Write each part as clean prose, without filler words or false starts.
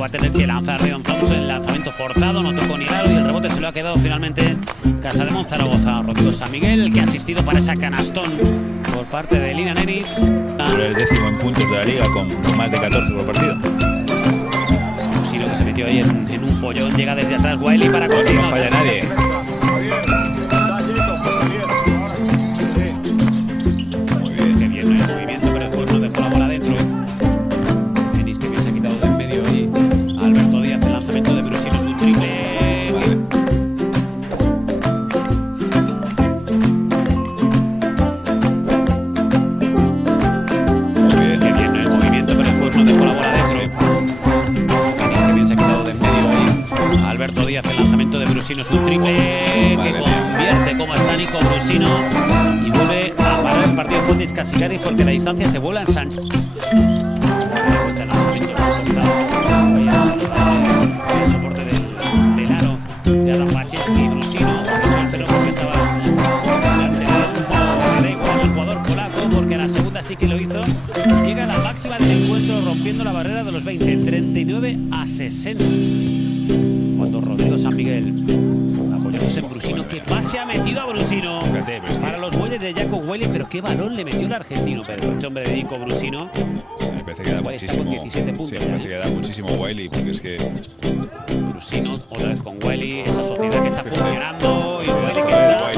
va a tener que lanzar Rion Thompson. El lanzamiento forzado, no tocó ni el aro y el rebote se lo ha quedado finalmente Casademón Zaragoza. Rodrigo San Miguel, que ha asistido para esa canastón por parte de Lina Nenis. Por el 10º en puntos de la liga, con más de 14 por partido. Brusino, que se metió ahí en un follón, llega desde atrás Wiley para continuar. No falla nadie. Muy bien, qué bien, no hay movimiento, pero después no dejó la bola adentro. Nenis, que bien se ha quitado de en medio ahí. Alberto Díaz, el lanzamiento de Brusino, es un triple. Alberto Díaz, el lanzamiento de Brusino es un triple que convierte como está Nico Brusino y vuelve a parar el partido Fotis Casicaris porque la distancia se vuela en Sánchez. El soporte del aro de Adam Baczewski, Brusino, hecho el cero porque estaba delante de él. Le da igual al jugador polaco porque a la segunda sí que lo hizo. Llega a la máxima del encuentro rompiendo la barrera de los 20, 39-60. Cuando Rodrigo San Miguel, apoyándose en Brusino, que pase ha metido a Brusino. Para los bueyes de Jacob Wiley, pero qué balón le metió el argentino, Pedro. Este hombre de Nico Brusino. Me parece que da muchísimo. Con 17 puntos. Sí, me parece que da muchísimo Wiley, porque es que. Brusino, otra vez con Wiley, esa sociedad que está funcionando. Y Wiley que está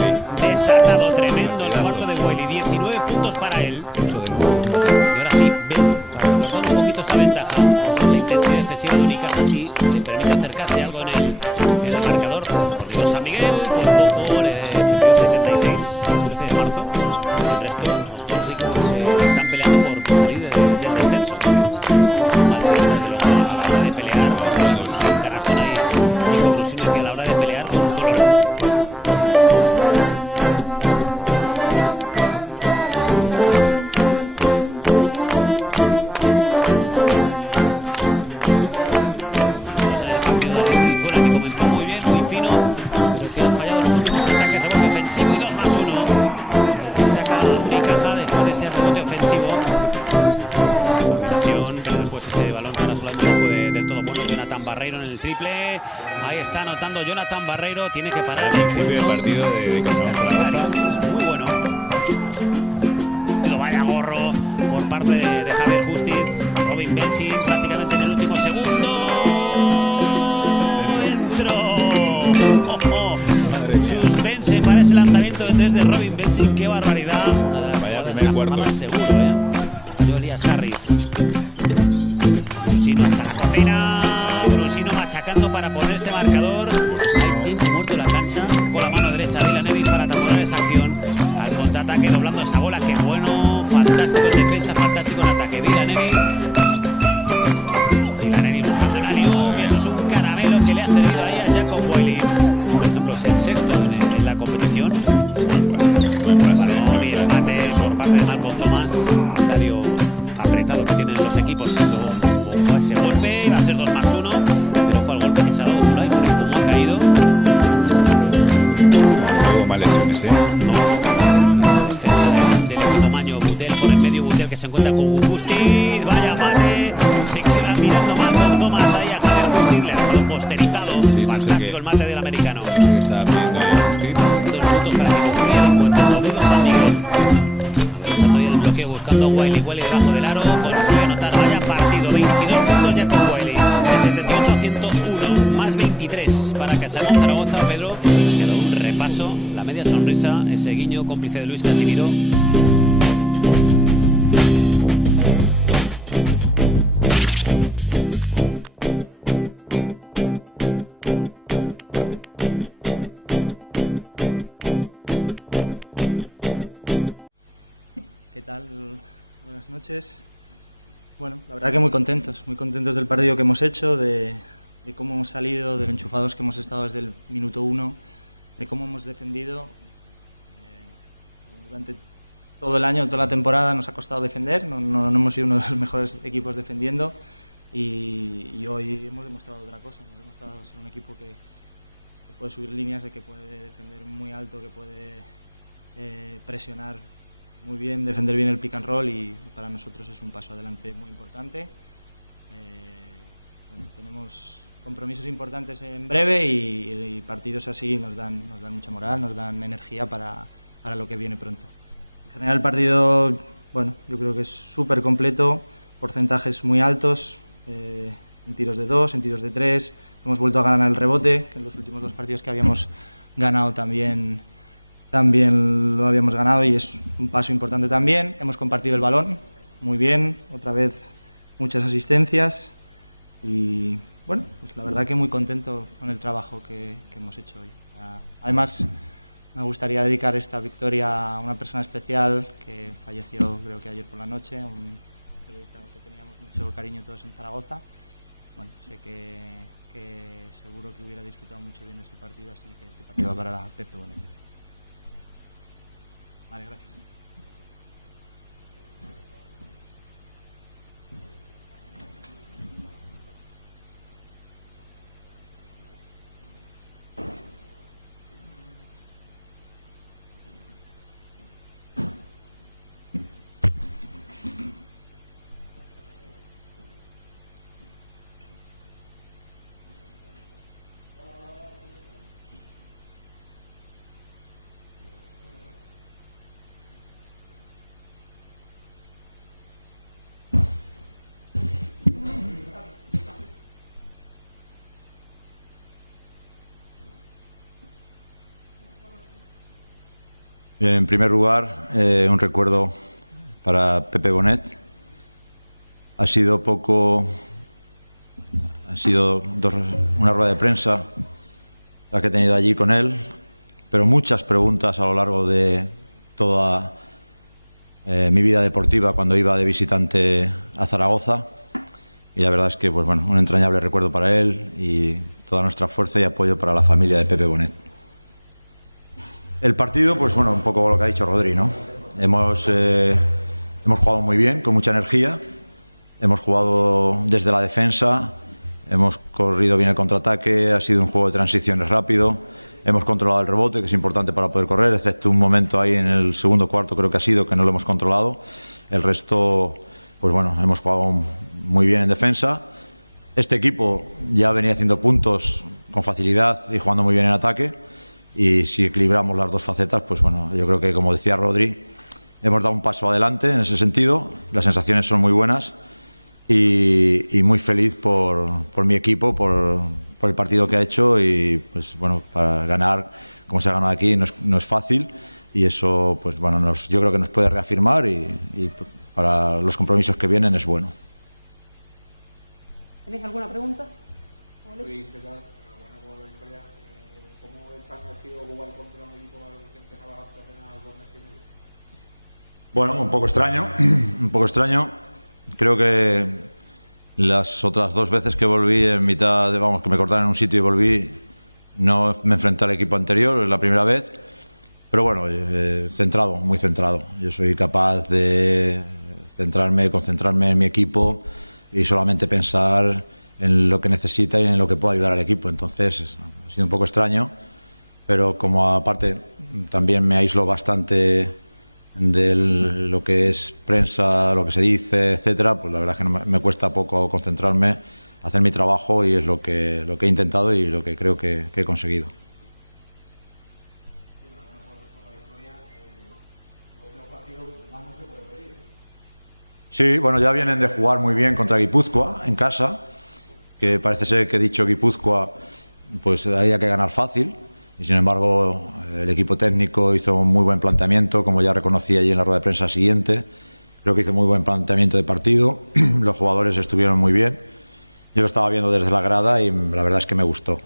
desatado, tremendo el cuarto de Wiley. 19 puntos para él. Mucho del juego. Y ahora sí, ven, cortando un poquito esa ventaja. La intensidad excesiva de Unicas así le permite acercarse algo en el marcador. Rodrigo San Miguel, por poco le chupó 76, 13 de marzo. El resto, los tóxicos están peleando por salir del descenso. Al ser, desde luego, a la hora de pelear, un canastón ahí. Nico Brusino decía a la hora de pelear con dolor. Barreiro en el triple, ahí está anotando Jonathan Barreiro, tiene que parar el principio del partido de Casademón. Muy bueno. Lo vaya gorro por parte de Javier Justi. Robin Bensing prácticamente en el último segundo. Dentro. Ojo. Suspense para ese lanzamiento de 3 de Robin Bensing. Qué barbaridad. Una de las jugadas de la jornada seguro, Falló Elías Harris. Brusino hasta la cocina. Machacando para poner este marcador. Hay tiempo muerto en la cancha. Con la mano derecha de Dylan Nevis para taponar esa acción. Al contraataque doblando esa bola. Qué bueno. Fantástico en defensa, fantástico en ataque. Dylan Nevis. Dylan Nevis buscando el alley-oop. Y eso es un caramelo que le ha servido ahí a Jacob Wiley. Por ejemplo, es el sexto en la competición. Y el mate por parte de Malcolm Thomas. Dario apretado que tienen los equipos. Ojo a ese golpe. Va a ser 2+1. Lesiones, no. La defensa del equipo Maño, Butel por en medio, Butel que se encuentra con Justi, vaya mate, se queda mirando mal con Tomás ahí a Javier Justi, le ha dejado posterizado, sí, fantástico el mate del americano. No sé qué está pidiendo ahí Justi. 2 minutos para que concluya el encuentro. Rodrigo San Miguel, aprovechando ahí el bloqueo, buscando a Wiley debajo del aro, consigue anotar, vaya partido, 22 puntos ya con Wiley, de 78 a 101, más 23 para Casademón Zaragoza. Pedro, quedó un repaso, la media sonrisa, ese guiño cómplice de Luis Casimiro. ¿Qué tal? Buenas noches. Bueno, la verdad que muy contentos del partido que hemos hecho, de cómo hemos salido, de lo enchufados que hemos estado desde el minuto 1, de cómo hemos defendido. Durante todo el año, toda la temporada nos ha costado defender, no hemos sido uno de los mejores equipos defendiendo y hoy hemos demostrado otra cosa, hemos demostrado ser un equipo que puede subir líneas, de que puede defender muy alto, que puede presionar muy bien, defender bien el pick and roll y para nosotros es un paso adelante muy importante. Bueno, tenemos compromisos importantes en breve y partidos así nos dan mucha moral, nos dan energía para lo que viene pronto. En general el partido, bueno, yo creo que es súper completo, porcentajes muy altos, en tiros de 2, en tiros de 3, hemos vuelto a ganar el rebote, que en los últimos 2 partidos que habíamos ganado también lo habíamos ganado y es un paso importante también. Hemos compartido el balón muy bien, otra vez muchas asistencias y bueno, pues la verdad que muy contento con el trabajo que hemos hecho hoy. Además, me gustaría dedicar esta victoria a una persona especial que falleció creo que ayer por la noche, un periodista que teníamos mucho cariño todos en Zaragoza. Bueno, sé que seguro que hubiera disfrutado mucho bien de este partido, así que este partido va para Pepe Bonet. Vale, gracias. Bien, en primer lugar, un recuerdo para Pepe Bonet. Ha sido una rueda de prensa la que he tenido allí con él, pero muchas preguntas a lo largo de toda mi vida deportiva cuando iba de visitante a Zaragoza. Y la verdad es que, pues bueno, un entrañable recuerdo para él y toda nuestra fuerza y apoyo para la familia de Pepe Bonet. El partido, pues bueno, un poco lo que ha dicho Rodri, ¿no? Hemos jugado muy bien, con mucha energía. Hemos jugado desde la defensa, hemos corrido bien el contraataque, ha sido un juego de transiciones rápido. Hemos controlado el rebote, que es importante para poder correr, excepto un momento ahí en el segundo cuarto, creo que ha sido, que no lo hemos controlado. El resto, pues bueno, hemos jugado muy bien en defensa. Este equipo ya venía haciendo puntos con facilidad y jugando muy bien en ataque. Y si equilibramos las dos facetas, pues bueno, yo creo que, como decía Rodri, hemos dado un paso adelante en ese sentido. Las sensaciones son muy buenas y muy feliz por mi equipo, por el partido que ha hecho. Y pues bueno, para ganar como se ha ganado aquí no es fácil, y eso, pues bueno, yo creo que nos puede reafirmar y para los compromisos que vienen es bueno. ¿Tenéis alguna pregunta? Luis, ¿qué tal? Enhorabuena por la victoria. ¿Cómo de extraño ha sido jugar contra un equipo al que entrenabas hace apenas 2 meses y medio? Bueno, un poco extraño. Creo que las otras 2 veces que volví en mitad, que me cortaron en un sitio y volví, no me enfrenté al equipo anterior, es la primera vez. Pero bueno, centrado, muy centrado. Yo soy capaz de concentrarme en mi equipo y solamente pensar en lo que necesita y en lo que pueda ayudar al equipo. Entonces ha sido un poco extraño, pero como aparte también me aíslo bastante de lo que es prensa, lo que se dice, etcétera, pues la verdad es que me cuesta poco concentrarme, hacer mi trabajo, y es lo que he intentado y lo que creo que he conseguido. Sí, bueno, ya vienen de jugar muy bien contra Guipúzcoa en casa, que parece ser que dicho Guipúzcoa, pues había que ganar fácil, y sin embargo el equipo técnico hizo un muy buen planteamiento, como ya reconocí allí en la rueda de prensa siguiente. Creo que hizo muy buen planteamiento de partido, los jugadores estuvieron muy bien. Yo lo estaba viendo desde la grada y la verdad es que me gustó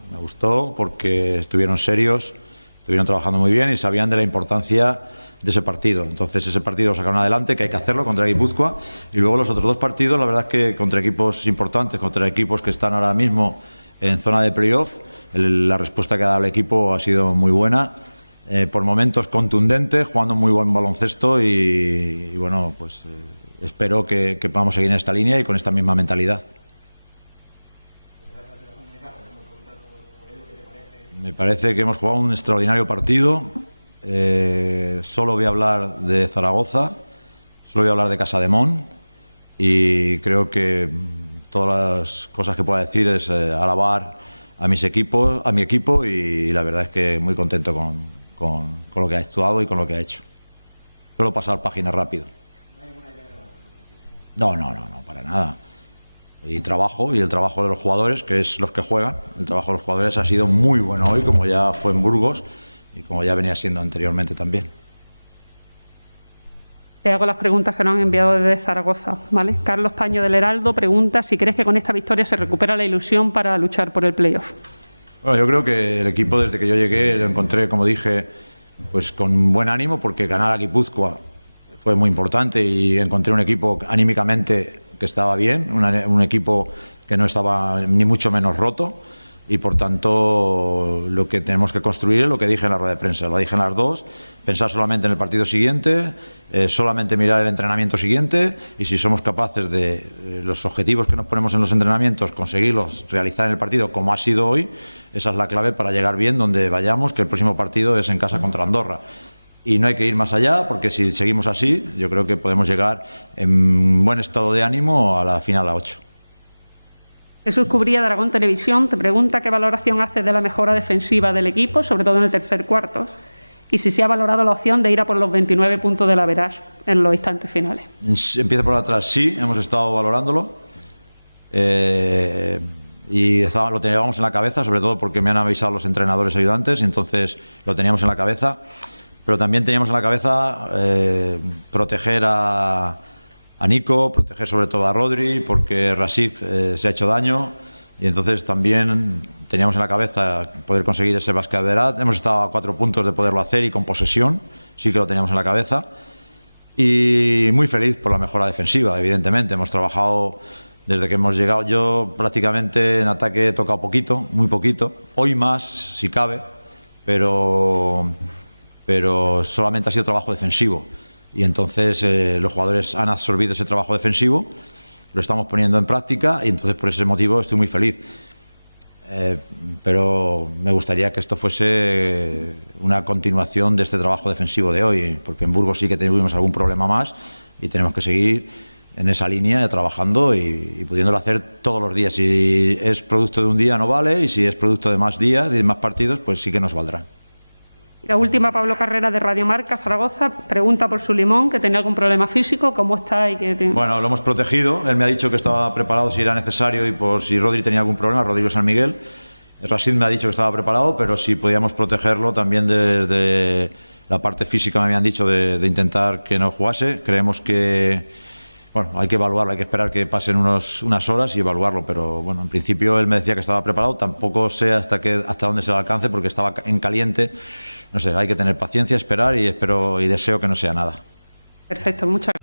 porque estuvieron serios, estuvieron trabajando muy bien y sabían de la importancia de ese partido. Entonces ese partido lo sacaron adelante, que hay que hacerlo contra Guipúzcoa, y luego los otros 2 partidos, la verdad es que contra equipos importantes, contra equipos que están ahora mismo en zona de playoff, la respuesta que ha dado el equipo ha sido muy buena, por momentos contundente, jugando muy buen baloncesto y bueno, pues espero que podamos seguir en esta línea y con esta misma mentalidad. Me parece que hemos jugado un extraordinario partido. Solo voy a hablar de Zaragoza, solo voy a hablar de Casademón, y creo que todas las cosas que pueda decir es alabar a mi equipo y la verdad es que muy contento con lo que ha actuado y con lo que ha hecho. Solo pasar página rápido. No, para nada. Y el trabajo de los jugadores, que es los que juegan, el trabajo de los jugadores ha sido muy bueno hoy, como ya fue en Burgos y como ya venía siendo anteriormente también. Te hago las preguntas que nos han enviado desde Zaragoza, ¿vale? Carlos Paño del Heraldo pregunta si crees que con esta victoria se recupera la ilusión para luchar por el playoff. Bueno, yo creo que el equipo desde que yo llegué lo encontré, como dije, pues con buen ánimo, porque ganar a Guipúzcoa fue muy importante y encontré un equipo anímicamente que estaba bien, un equipo que no estaba ni mucho menos roto y por tanto lo que tenemos que construir es lo que dije en la rueda de prensa, lo dije en las dos, pensar solamente en el partido siguiente, solamente mirar el entrenamiento siguiente y si somos capaces de los objetivos que nos ponemos en los entrenamientos, conseguirlos, realizar en el partido como ha sido hoy, esa es la clave para llegar bien donde vayamos, que el próximo partido es en casa contra Andorra. Y no hay que ir más allá, porque si seguimos así, yo creo que podemos llegar en buen estado de ánimo a la final a 8. Jesús Cubría de Aragón Televisión te pregunta qué valoración hace de la mejora defensiva del equipo, sobre todo en el tercer cuarto, y si se ha valorado la opción de ir a por los 29 puntos del average en los instantes finales. Empieza por atrás, sí, hemos estado valorándolo. Y lo teníamos en la cabeza, sobre todo porque me han avisado los entrenadores ayudantes, y entonces lo teníamos en la cabeza. Pero también teníamos en la cabeza proteger a Nico, proteger sobre todo a Rodri, porque Rasif se ha hecho daño y entonces también teníamos en la cabeza poder conseguir ese básquet de edad. Hemos estado a 4 puntos de poderlo hacer y con posesión, sí que lo teníamos en la cabeza. Y muy feliz por la mejora defensiva, evidentemente. Hemos trabajado desde que hemos llegado. Yo prácticamente en ataque he tocado poquito, muy poquito. Hoy más, si cabe, pero solamente ha sido trabajo defensivo y entonces los jugadores han absorbido ese trabajo defensivo, lo estamos poniendo en práctica y entonces por ese motivo estoy muy feliz. Pero me gustaría que esto fuese una continuación de este trabajo defensivo de hoy, porque en Burgos sí que tuvimos algún problema más y tenemos que seguir en esa línea trabajando y pudiéndolo hacer todos los días. Si es producto de un día no vale y si es producto de más días y de más partidos, pues sí que nos valdrá. La última, Pablo Carrera de Radio Marca, Zaragoza, pregunta por Sulimón, que tenía algún problema físico, ¿cómo está? Bueno, lo hemos protegido, él me ha dicho que estaba preparado si era necesario y por si Rodri tenía algún problema, Rodrigo San Miguel. Rashid me ha dicho que estaba preparado, pero si podíamos protegerlo también desde la parte física, me habían dicho de intentar que no jugase. Creemos que, bueno, hay que evaluarlo, hay que esperar que pasen unas horas y evaluarlo, pero bueno, en principio él me decía que estaba preparado, tampoco sé hasta dónde se le alcance porque estaba en caliente. No sé, hay que tener paciencia, esperar y deseo que no sea nada. Perfecto, muchas gracias.